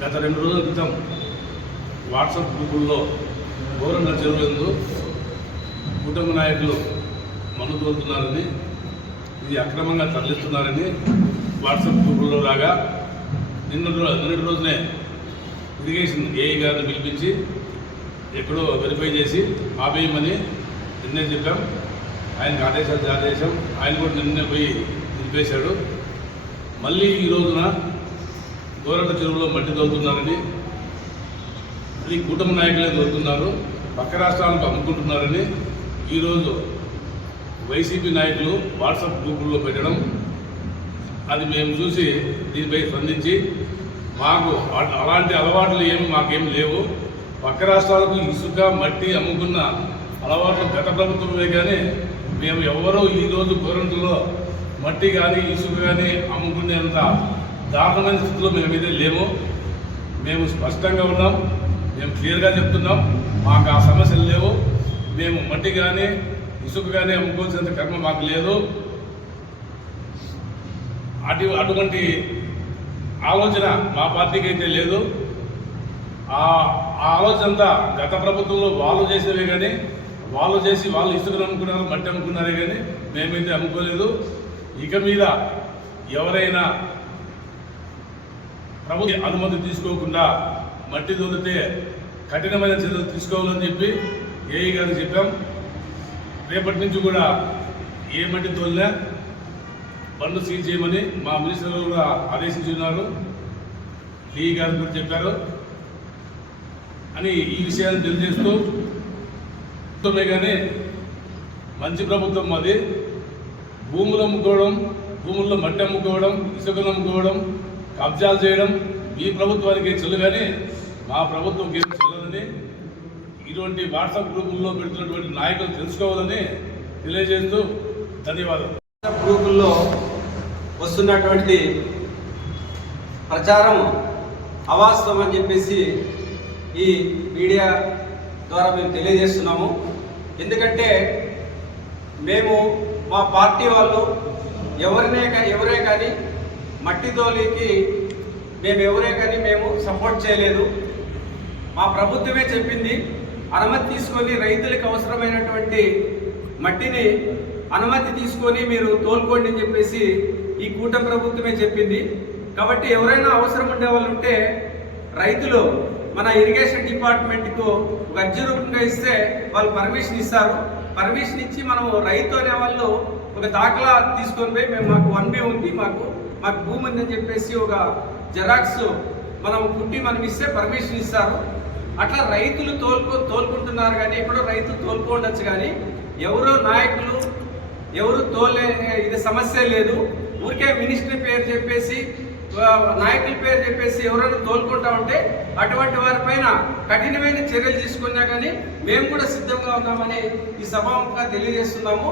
గత రెండు రోజుల క్రితం వాట్సాప్ గ్రూపుల్లో ఘోరంగా చెరువులందు కుటుంబ నాయకులు మన్ను తోలుతున్నారని ఇది అక్రమంగా తరలిస్తున్నారని వాట్సాప్ గ్రూపుల్లో రాగా నిన్న నిన్నటి రోజునే ఇరిగేషన్ ఏఈ గారిని పిలిపించి ఎక్కడో వెరిఫై చేసి ఆపేయమని నిన్నే చెప్పాం. ఆయనకు ఆదేశాలు జారీ చేశాం. ఆయన కూడా నిన్నే పోయి నిలిపేశాడు. మళ్ళీ ఈ రోజున గోరంట చెరువులో మట్టి తోలుతున్నారని అది కుటుంబ నాయకులే తోలుతున్నారు పక్క రాష్ట్రాలకు అమ్ముకుంటున్నారని ఈరోజు వైసీపీ నాయకులు వాట్సాప్ గ్రూపుల్లో పెట్టడం అది మేము చూసి దీనిపై స్పందించి మాకు అలాంటి అలవాట్లు ఏమి మాకేం లేవు. పక్క రాష్ట్రాలకు ఇసుక మట్టి అమ్ముకున్న అలవాట్లు గత ప్రభుత్వమే కానీ మేము ఎవరో ఈరోజు గవర్నమెంట్లో మట్టి కానీ ఇసుక కానీ అమ్ముకునేంత దారుణమైన స్థితిలో మేమైతే లేము మేము స్పష్టంగా ఉన్నాం మేము క్లియర్గా చెప్తున్నాం మాకు ఆ సమస్యలు లేవు మేము మట్టి కానీ ఇసుక కానీ అమ్ముకోవాల్సినంత కర్మ మాకు లేదు. అటు అటువంటి ఆలోచన మా పార్టీకి అయితే లేదు. ఆ ఆలోచన అంతా గత ప్రభుత్వంలో వాళ్ళు చేసేవే కానీ వాళ్ళు చేసి వాళ్ళు ఇసుకను అమ్ముకున్నారు మట్టి అమ్ముకున్నారే కానీ మేమైతే అమ్ముకోలేదు. ఇక మీద ఎవరైనా ప్రభుత్వ అనుమతి తీసుకోకుండా మట్టి దొరికితే కఠినమైన చర్యలు తీసుకోవాలని చెప్పి ఏఈ గారికి చెప్పాం. రేపటి నుంచి కూడా ఏ మట్టి తోలినా పనులు సీజ్ చేయమని మా మినిస్టర్ కూడా ఆదేశించున్నారు డిఈ గారు కూడా చెప్పారు. అని ఈ విషయాన్ని తెలియజేస్తూ ప్రభుత్వమే కానీ మంచి ప్రభుత్వం అది భూములు అమ్ముకోవడం భూముల్లో మట్టి అమ్ముకోవడం ఇసుకలు అమ్ముకోవడం కబ్జాలు చేయడం మీ ప్రభుత్వానికి చెల్లు కానీ మా ప్రభుత్వం ఏం చెల్లదని ఇటువంటి వాట్సాప్ గ్రూపుల్లో పెడుతున్నటువంటి నాయకులు తెలుసుకోవాలని తెలియజేస్తూ ధన్యవాదాలు. వాట్సాప్ గ్రూపుల్లో వస్తున్నటువంటి ప్రచారం అవాస్తవం అని చెప్పేసి ఈ మీడియా ద్వారా మేము తెలియజేస్తున్నాము. ఎందుకంటే మేము మా పార్టీ వాళ్ళు ఎవరినే కానీ ఎవరే కానీ మట్టి తోలికి మేము ఎవరే కానీ మేము సపోర్ట్ చేయలేదు. మా ప్రభుత్వమే చెప్పింది అనుమతి తీసుకొని రైతులకు అవసరమైనటువంటి మట్టిని అనుమతి తీసుకొని మీరు తోలుకోండి అని చెప్పేసి ఈ కూటమి ప్రభుత్వమే చెప్పింది. కాబట్టి ఎవరైనా అవసరం ఉండే వాళ్ళు ఉంటే రైతులు మన ఇరిగేషన్ డిపార్ట్మెంట్కు ఒక అర్జీ రూపంగా ఇస్తే వాళ్ళు పర్మిషన్ ఇస్తారు. పర్మిషన్ ఇచ్చి మనం రైతు అనే వాళ్ళు ఒక దాఖలా తీసుకొని పోయి మేము మాకు వన్ బి ఉంది మాకు మాకు భూమి ఉందని చెప్పేసి ఒక జెరాక్స్ మనం పుట్టి మనం ఇస్తే పర్మిషన్ ఇస్తారు. అట్లా రైతులు తోలుకో తోలుకుంటున్నారు కానీ ఎక్కడో రైతులు తోలుకోండొచ్చు కానీ ఎవరో నాయకులు ఎవరు తోలే ఇది సమస్య లేదు. ఊరికే మినిస్టర్ పేరు చెప్పేసి నాయకుల పేరు చెప్పేసి ఎవరైనా తోలుకుంటా ఉంటే అటువంటి వారిపైన కఠినమైన చర్యలు తీసుకున్నా కానీ మేము కూడా సిద్ధంగా ఉన్నామని ఈ సభాముఖంగా తెలియజేస్తున్నాము.